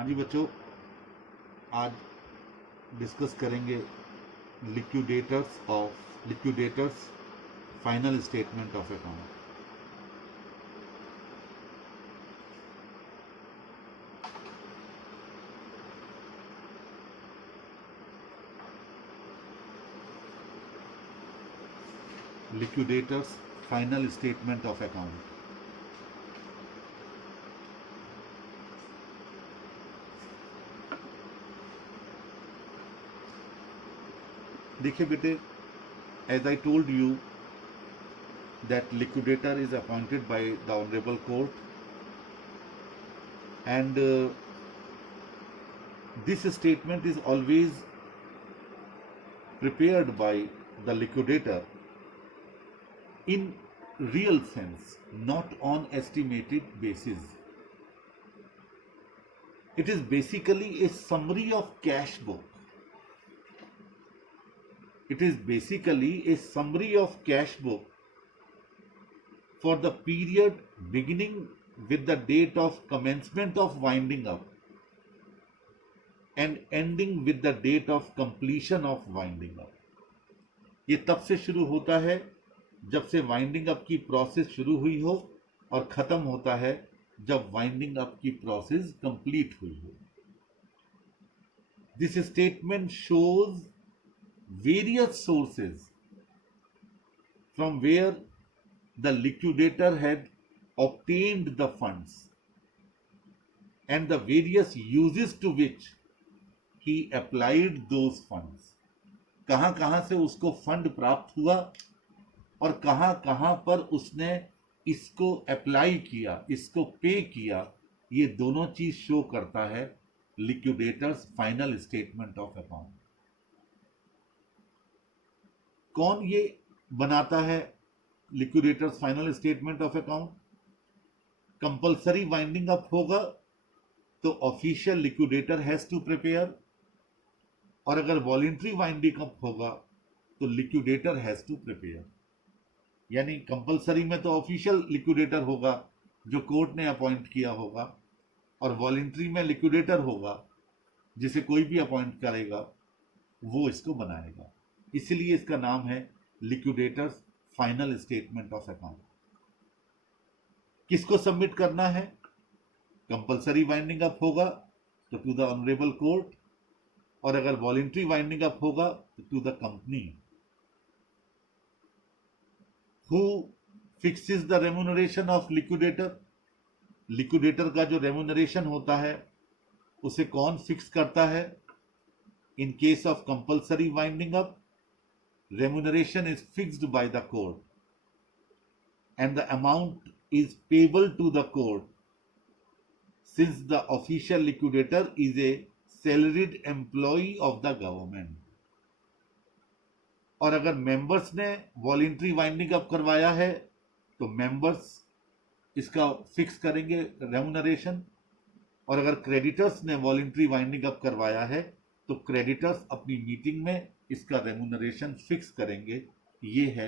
हाँ जी बच्चों, आज डिस्कस करेंगे liquidators final statement of account. Liquidators final statement of account. देखिए बेटे, as I told you that liquidator is appointed by the honorable court, and this statement is always prepared by the liquidator in real sense, not on estimated basis. It is basically a summary of cash book. It is basically a summary of cash book for the period beginning with the date of commencement of winding up and ending with the date of completion of winding up. ये तब से शुरू होता है जब से winding up की process शुरू हुई हो और खत्म होता है जब वाइंडिंग अप की प्रोसेस कंप्लीट हुई हो। This statement shows various sources from where the liquidator had obtained the funds and the various uses to which he applied those funds. कहाँ कहाँ से उसको फंड प्राप्त हुआ और कहाँ कहाँ पर उसने इसको अप्लाई किया, इसको पे किया, ये दोनों चीज शो करता है liquidator's final statement of account. कौन ये बनाता है liquidator's final statement of account? Compulsory winding up होगा तो official liquidator has to prepare, और अगर वॉलंटरी वाइंडिंग अप होगा तो लिक्विडेटर हैज टू प्रिपेयर। यानी कंपलसरी में तो ऑफिशियल लिक्विडेटर होगा जो कोर्ट ने अपॉइंट किया होगा, और वॉलंटरी में लिक्विडेटर होगा जिसे कोई भी अपॉइंट करेगा, वो इसको बनाएगा। इसलिए इसका नाम है liquidator's final statement of account. किसको सबमिट करना है? कंपलसरी वाइंडिंग अप होगा तो टू द ऑनरेबल कोर्ट, और अगर वॉलंटरी वाइंडिंग अप होगा तो to the company. Who fixes the remuneration of liquidator? Liquidator का जो रेम्यूनरेशन होता है उसे कौन फिक्स करता है? इन case of compulsory winding up, remuneration is fixed by the court and the amount is payable to the court since the official liquidator is a salaried employee of the government. और अगर members ने voluntary winding up करवाया है तो members इसका fix करेंगे remuneration, और अगर क्रेडिटर्स ने वॉलंटरी वाइंडिंग अप करवाया है तो क्रेडिटर्स अपनी मीटिंग में इसका रेम्यूनरेशन फिक्स करेंगे। ये है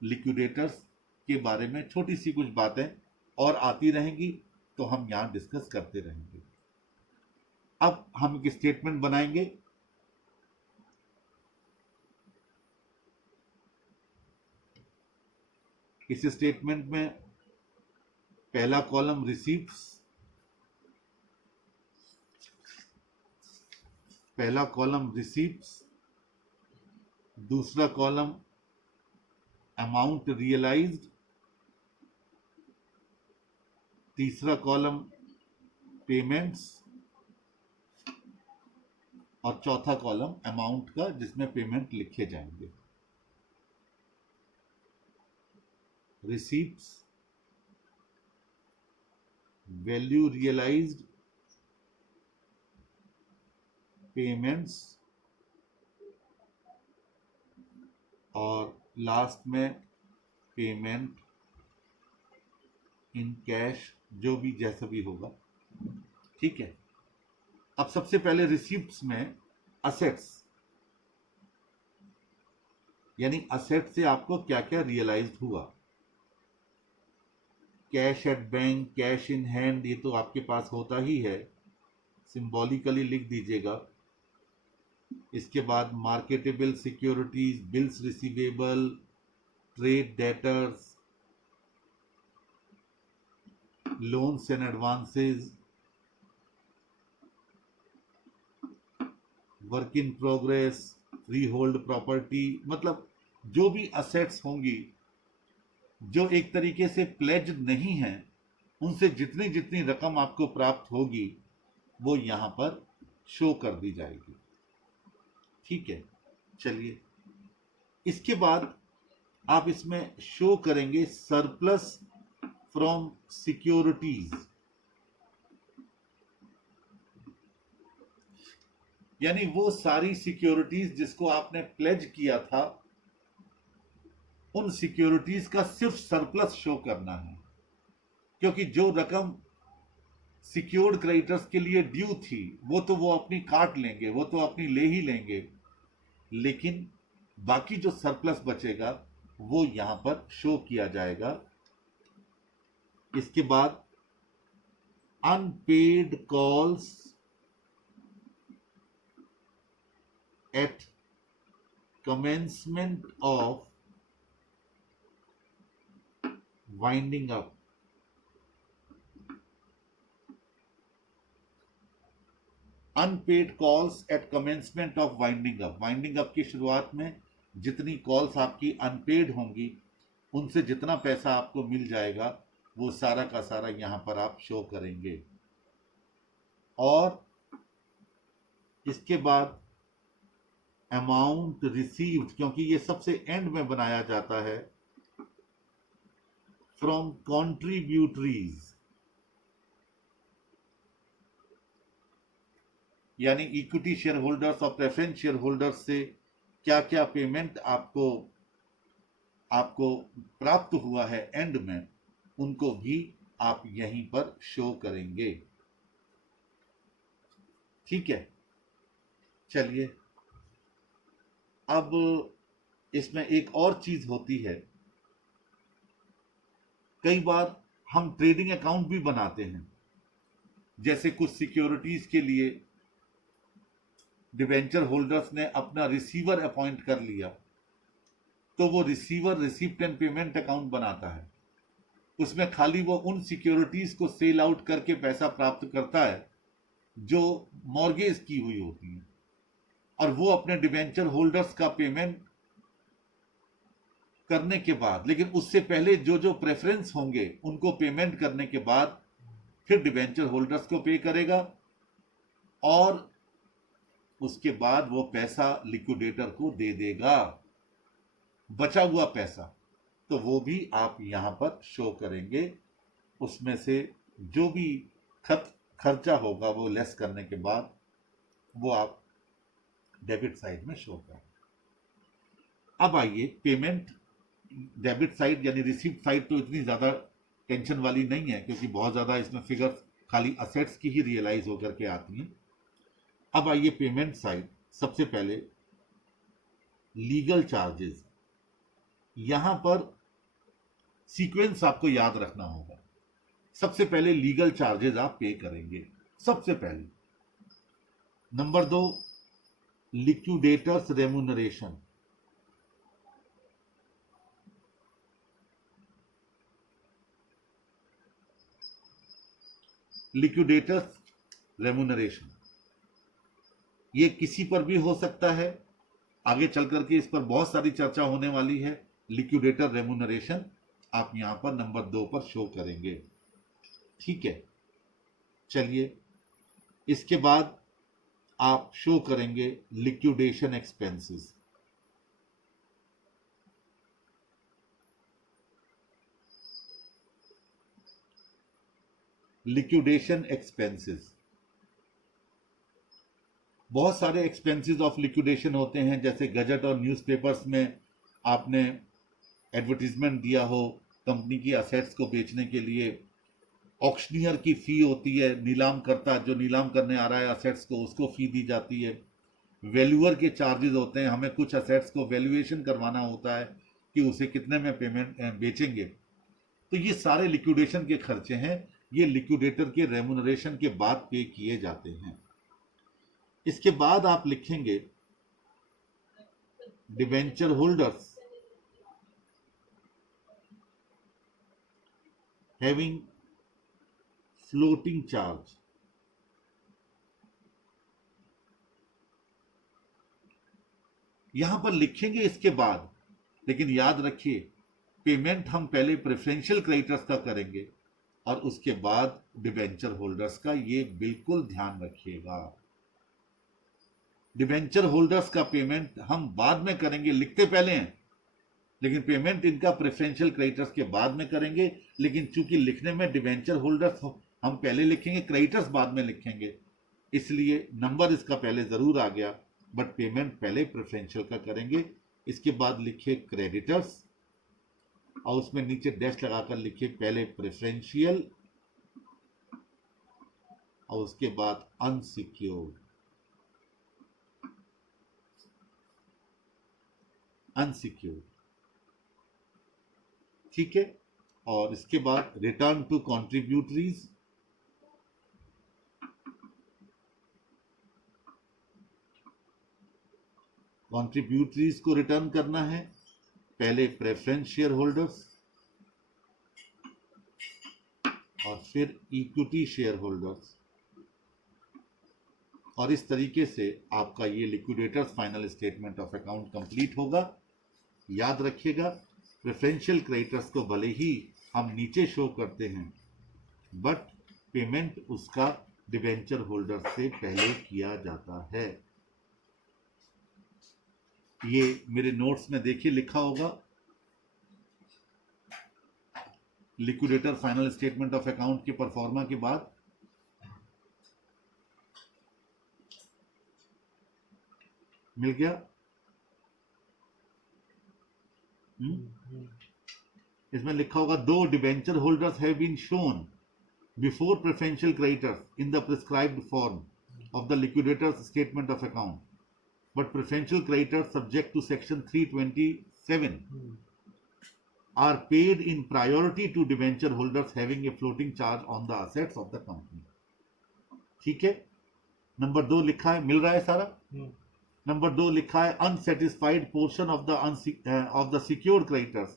लिक्विडेटर्स के बारे में छोटी सी कुछ बातें, और आती रहेंगी तो हम यहां डिस्कस करते रहेंगे। अब हम एक स्टेटमेंट बनाएंगे। इस स्टेटमेंट में पहला कॉलम रिसीप्ट्स, दूसरा कॉलम अमाउंट रियलाइज्ड, तीसरा कॉलम पेमेंट्स, और चौथा कॉलम अमाउंट का जिसमें पेमेंट लिखे जाएंगे। रिसीप्ट्स, वैल्यू रियलाइज्ड, पेमेंट्स, और लास्ट में पेमेंट इन कैश, जो भी जैसा भी होगा। ठीक है। अब सबसे पहले रिसीप्ट्स में असेट्स, यानी असेट से आपको क्या क्या रियलाइज्ड हुआ। Cash at bank, cash in hand, ये तो आपके पास होता ही है। सिंबॉलिकली लिख दीजिएगा। इसके बाद marketable securities, bills receivable, trade debtors, loans and advances, work in progress, free hold property, मतलब जो भी असेट्स होंगी जो एक तरीके से प्लेज नहीं है, उनसे जितनी जितनी रकम आपको प्राप्त होगी वो यहां पर शो कर दी जाएगी। ठीक है, चलिए इसके बाद आप इसमें शो करेंगे सरप्लस फ्रॉम सिक्योरिटीज, यानी वो सारी सिक्योरिटीज जिसको आपने प्लेज किया था, उन सिक्योरिटीज का सिर्फ सरप्लस शो करना है, क्योंकि जो रकम सिक्योर्ड क्रेडिटर्स के लिए ड्यू थी वो तो वो अपनी काट लेंगे, वो तो अपनी ले ही लेंगे, लेकिन बाकी जो सरप्लस बचेगा वो यहां पर शो किया जाएगा। इसके बाद unpaid calls at commencement of winding up, unpaid calls at commencement of winding up, winding up की शुरुआत में जितनी कॉल्स आपकी अनपेड होंगी, उनसे जितना पैसा आपको मिल जाएगा वो सारा का सारा यहां पर आप शो करेंगे। और इसके बाद अमाउंट रिसीव्ड, क्योंकि ये सबसे एंड में बनाया जाता है, फ्रॉम कॉन्ट्रीब्यूटरीज, यानी इक्विटी शेयर होल्डर्स और प्रेफरेंस शेयर होल्डर्स से क्या क्या पेमेंट आपको प्राप्त हुआ है एंड में, उनको भी आप यहीं पर शो करेंगे। ठीक है, चलिए अब इसमें एक और चीज होती है, कई बार हम ट्रेडिंग अकाउंट भी बनाते हैं, जैसे कुछ सिक्योरिटीज के लिए डिवेंचर होल्डर्स ने अपना रिसीवर अपॉइंट कर लिया, तो वो receiver receipt and payment account बनाता है, उसमें खाली वो उन सिक्योरिटीज को सेल आउट करके पैसा प्राप्त करता है जो मॉर्गेज की हुई होती है, और वो अपने डिवेंचर होल्डर्स का पेमेंट करने के बाद, लेकिन उससे पहले जो जो प्रेफरेंस होंगे उनको पेमेंट करने के बाद फिर डिवेंचर होल्डर्स को पे करेगा, और उसके बाद वो पैसा लिक्विडेटर को दे देगा, बचा हुआ पैसा, तो वो भी आप यहां पर शो करेंगे। उसमें से जो भी खर्चा होगा वो लेस करने के बाद वो आप डेबिट साइड में शो करें। अब आइए पेमेंट डेबिट साइड यानी रिसीप्ट साइड तो इतनी ज़्यादा टेंशन वाली नहीं है, क्योंकि बहुत ज़्यादा इसमें फिगर्स खाली असेट्स की ही रियलाइज होकर के आती हैं। अब आइए पेमेंट साइड, सबसे पहले लीगल चार्जेस, यहां पर सीक्वेंस आपको याद रखना होगा। सबसे पहले लीगल चार्जेस आप पे करेंगे, सबसे पहले। Number 2 liquidators remuneration, liquidators remuneration ये किसी पर भी हो सकता है, आगे चल करके इस पर बहुत सारी चर्चा होने वाली है। लिक्विडेटर रेम्यूनरेशन आप यहां पर नंबर 2 पर शो करेंगे। ठीक है, चलिए इसके बाद आप शो करेंगे लिक्विडेशन एक्सपेंसेस। लिक्विडेशन एक्सपेंसेस, बहुत सारे एक्सपेंसेस ऑफ लिक्विडेशन होते हैं, जैसे गजट और न्यूज़पेपर्स में आपने एडवर्टीजमेंट दिया हो कंपनी की असेट्स को बेचने के लिए, ऑक्शनियर की फ़ी होती है, नीलाम करता जो नीलाम करने आ रहा है असेट्स को उसको फ़ी दी जाती है, वैल्यूअर के चार्जेस होते हैं, हमें कुछ असेट्स को वैल्यूएशन करवाना होता है कि उसे कितने में पेमेंट बेचेंगे। तो ये सारे लिक्विडेशन के खर्चे हैं ये लिक्विडेटर के रेम्यूनरेशन के बाद पे किए जाते हैं। इसके बाद आप लिखेंगे debenture holders having floating charge. यहां पर लिखेंगे इसके बाद, लेकिन याद रखिए पेमेंट हम पहले प्रेफरेंशियल क्रेडिटर्स का करेंगे और उसके बाद डिबेंचर होल्डर्स का, ये बिल्कुल ध्यान रखिएगा। डिबेंचर होल्डर्स का पेमेंट हम बाद में करेंगे, लिखते पहले हैं, लेकिन पेमेंट इनका प्रेफरेंशियल क्रेडिटर्स के बाद में करेंगे। लेकिन चूंकि लिखने में डिबेंचर होल्डर्स हम पहले लिखेंगे, क्रेडिटर्स बाद में लिखेंगे, इसलिए नंबर इसका पहले जरूर आ गया, बट पेमेंट पहले प्रेफरेंशियल का करेंगे। इसके बाद लिखिए क्रेडिटर्स और उसमें नीचे डैश लगाकर लिखिए पहले प्रेफरेंशियल और उसके बाद अनसिक्योर्ड। ठीक है। और इसके बाद रिटर्न टू कॉन्ट्रीब्यूटरीज, कॉन्ट्रीब्यूटरीज को रिटर्न करना है, पहले प्रेफरेंस शेयर होल्डर्स और फिर इक्विटी शेयर होल्डर्स। और इस तरीके से आपका ये liquidators final statement of account complete होगा। याद रखिएगा प्रेफरेंशियल क्रेडिटर्स को भले ही हम नीचे शो करते हैं, बट पेमेंट उसका डिबेंचर होल्डर से पहले किया जाता है। ये मेरे नोट्स में देखिए लिखा होगा, liquidator final statement of account के परफॉर्मा के बाद मिल गया। इसमें लिखा होगा दो debenture holders have been shown before preferential creditors in the prescribed form of the liquidator's statement of account, but preferential creditors subject to section 327 are paid in priority to debenture holders having a floating charge on the assets of the company। ठीक है। Number 2 लिखा है, मिल रहा है सारा। Number 2 लिखा है unsatisfied portion of the secured creditors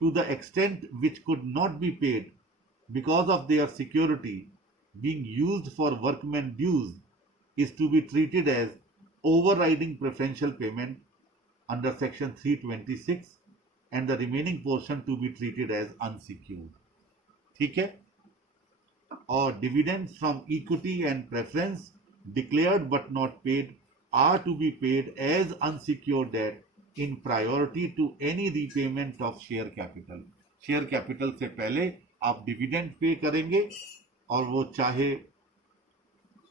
to the extent which could not be paid because of their security being used for workmen dues is to be treated as overriding preferential payment under section 326 and the remaining portion to be treated as unsecured। ठीक है। और dividends from equity and preference declared but not paid are to be paid as unsecured debt in priority to any repayment of share capital। Share capital से पहले आप dividend pay करेंगे और वो चाहे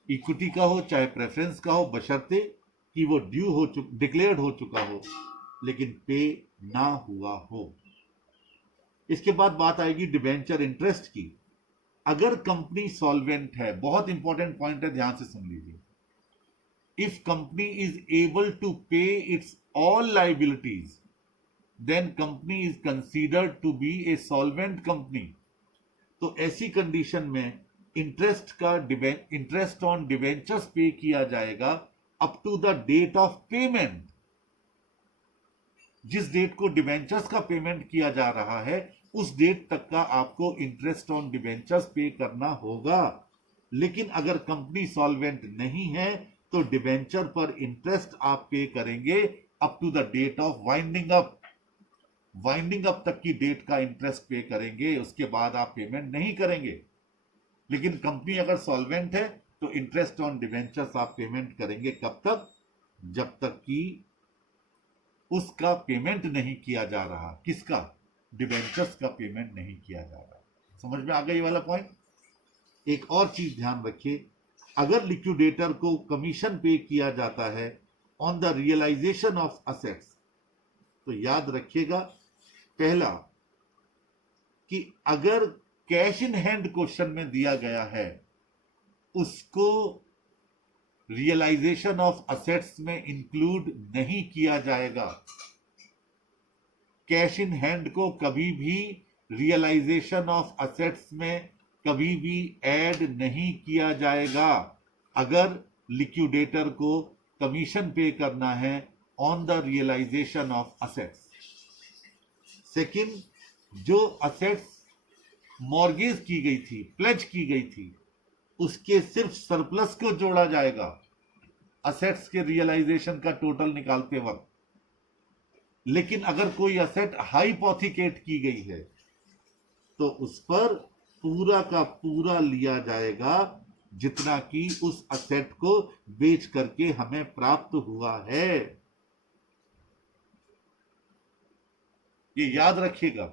इक्विटी का हो चाहे प्रेफरेंस का हो, बशर्ते कि वो डिक्लेयर्ड हो चुका हो लेकिन पे ना हुआ हो। इसके बाद बात आएगी डिबेंचर इंटरेस्ट की। अगर कंपनी सॉल्वेंट है, बहुत इंपॉर्टेंट पॉइंट है, ध्यान से सुन लीजिए, if company is able to pay its all liabilities then company is considered to be a solvent company. तो ऐसी कंडीशन में इंटरेस्ट ऑन डिबेंचर्स पे किया जाएगा up to the date of payment. जिस डेट को डिबेंचर्स का पेमेंट किया जा रहा है उस डेट तक का आपको इंटरेस्ट ऑन डिबेंचर्स पे करना होगा। लेकिन अगर कंपनी सॉल्वेंट नहीं है तो डिबेंचर पर इंटरेस्ट आप पे करेंगे up to the date of winding up. Winding up तक की डेट का इंटरेस्ट पे करेंगे, उसके बाद आप पेमेंट नहीं करेंगे। लेकिन कंपनी अगर सॉल्वेंट है तो इंटरेस्ट ऑन डिवेंचर्स आप पेमेंट करेंगे कब तक? जब तक कि उसका पेमेंट नहीं किया जा रहा। किसका? डिवेंचर्स का पेमेंट नहीं किया जा रहा। समझ में आ गया ये वाला पॉइंट? एक और चीज ध्यान रखिए, अगर लिक्विडेटर को कमीशन पे किया जाता है on the realisation of assets, तो याद रखिएगा पहला कि अगर कैश इन हैंड क्वेश्चन में दिया गया है उसको रियलाइजेशन ऑफ असेट्स में इंक्लूड नहीं किया जाएगा। कैश इन हैंड को कभी भी रियलाइजेशन ऑफ असेट्स में कभी भी ऐड नहीं किया जाएगा अगर लिक्विडेटर को कमीशन पे करना है on the realisation of assets. Second, जो असेट्स मॉर्गेज की गई थी, प्लेज की गई थी, उसके सिर्फ सरप्लस को जोड़ा जाएगा असेट्स के रियलाइजेशन का टोटल निकालते वक्त। लेकिन अगर कोई असेट हाइपोथिकेट की गई है तो उस पर पूरा का पूरा लिया जाएगा जितना कि उस असेट को बेच करके हमें प्राप्त हुआ है। ये याद रखिएगा,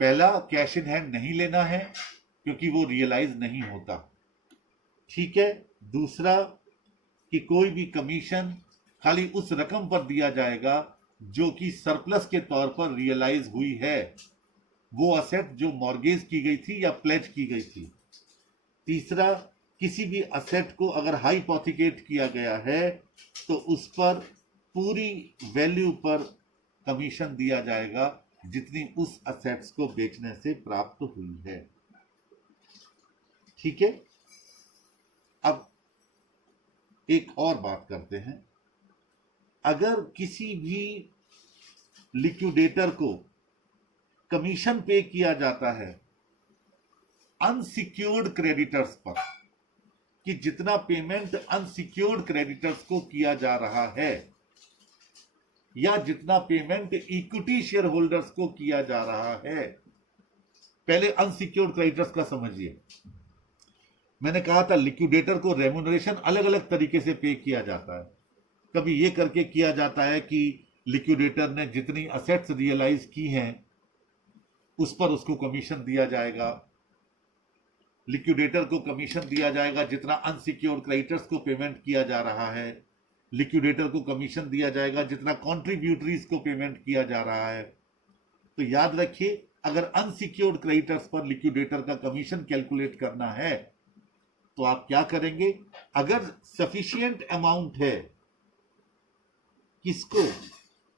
पहला कैश इन हैंड नहीं लेना है क्योंकि वो रियलाइज नहीं होता, ठीक है। दूसरा कि कोई भी कमीशन खाली उस रकम पर दिया जाएगा जो कि सरप्लस के तौर पर रियलाइज हुई है, वो असेट जो मॉर्गेज की गई थी या प्लेज की गई थी। तीसरा, किसी भी असेट को अगर हाइपोथिकेट किया गया है तो उस पर पूरी वैल्यू पर कमीशन दिया जाएगा जितनी उस असेट्स को बेचने से प्राप्त हुई है, ठीक है। अब एक और बात करते हैं, अगर किसी भी लिक्विडेटर को कमीशन पे किया जाता है अनसिक्योर्ड क्रेडिटर्स पर, कि जितना पेमेंट अनसिक्योर्ड क्रेडिटर्स को किया जा रहा है या जितना पेमेंट इक्विटी शेयर होल्डर्स को किया जा रहा है। पहले अनसिक्योर्ड क्रेडिटर्स का समझिए। मैंने कहा था लिक्विडेटर को रेम्यूनरेशन अलग अलग तरीके से पे किया जाता है। कभी ये करके किया जाता है कि लिक्विडेटर ने जितनी असेट्स रियलाइज की हैं उस पर उसको कमीशन दिया जाएगा। लिक्विडेटर को कमीशन दिया जाएगा जितना अनसिक्योर्ड क्रेडिटर्स को पेमेंट किया जा रहा है। लिक्विडेटर को कमीशन दिया जाएगा जितना कॉन्ट्रीब्यूटरीज को पेमेंट किया जा रहा है। तो याद रखिए, अगर अनसिक्योर्ड क्रेडिटर्स पर लिक्विडेटर का कमीशन कैलकुलेट करना है तो आप क्या करेंगे, अगर सफिशिएंट अमाउंट है किसको,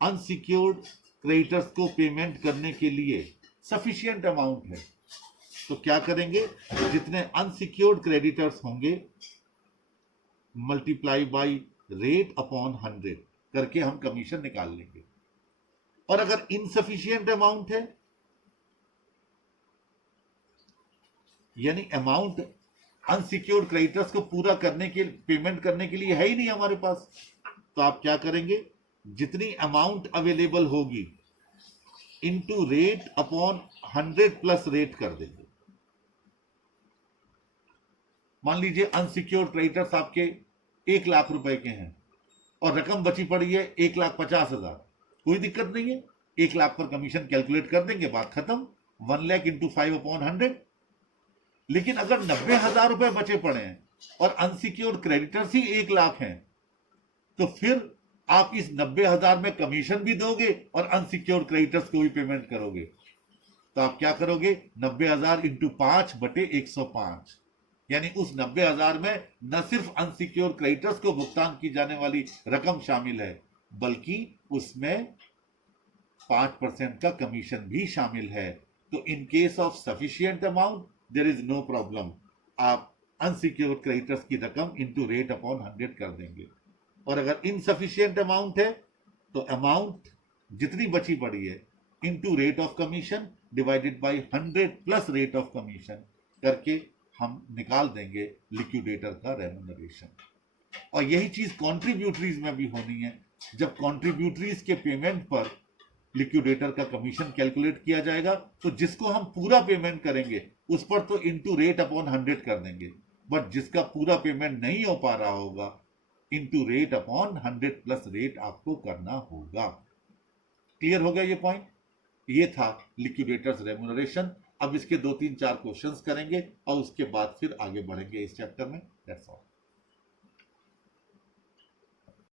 अनसिक्योर्ड क्रेडिटर्स को पेमेंट करने के लिए सफिशिएंट अमाउंट है, तो क्या करेंगे, जितने अनसिक्योर्ड क्रेडिटर्स होंगे मल्टीप्लाई बाय रेट अपॉन 100 करके हम कमीशन निकाल लेंगे। और अगर इनसफिशिएंट अमाउंट है, यानी अमाउंट अनसिक्योर्ड क्रेडिटर्स को पूरा करने के पेमेंट करने के लिए है ही नहीं हमारे पास, तो आप क्या करेंगे, जितनी अमाउंट अवेलेबल होगी into rate upon 100 plus rate कर देंगे। मान लीजिए अनसिक्योर्ड क्रेडिटर्स आपके 1 लाख रुपए के हैं और रकम बची पड़ी है 1,50,000, कोई दिक्कत नहीं है, 1 लाख पर कमीशन कैलकुलेट कर देंगे, बात खत्म। 1 लाख इंटू 5/100। लेकिन अगर 90,000 रुपए बचे पड़े हैं और अनसिक्योर्ड क्रेडिटर्स ही 1 लाख हैं, तो फिर आप इस 90,000 में कमीशन भी दोगे और अनसिक्योर्ड क्रेडिटर्स को भी पेमेंट करोगे। तो आप क्या करोगे, 90,000 इंटू 5/105, यानी उस 90,000 में न सिर्फ अनसिक्योर्ड क्रेडिटर्स को भुगतान की जाने वाली रकम शामिल है बल्कि उसमें 5% का कमीशन भी शामिल है। तो in case of sufficient amount there is no problem, आप अनसिक्योर्ड क्रेडिटर्स की रकम इंटू रेट अपॉन 100 कर देंगे। और अगर इनसफिशिएंट अमाउंट है तो अमाउंट जितनी बची पड़ी है into rate of commission divided by 100 plus rate of commission करके हम निकाल देंगे लिक्विडेटर का रेम्यूनरेशन। और यही चीज कॉन्ट्रीब्यूटरीज में भी होनी है। जब कॉन्ट्रीब्यूटरीज के पेमेंट पर लिक्विडेटर का कमीशन कैलकुलेट किया जाएगा तो जिसको हम पूरा पेमेंट करेंगे उस पर तो इंटू रेट अपॉन 100 कर देंगे, बट जिसका पूरा पेमेंट नहीं हो पा रहा होगा into rate upon 100 plus rate आपको करना होगा। क्लियर हो गया ये पॉइंट? ये था लिक्विडेटर्स रेम्यूनरेशन। अब इसके 2-3-4 क्वेश्चंस करेंगे और उसके बाद फिर आगे बढ़ेंगे इस चैप्टर में। That's all.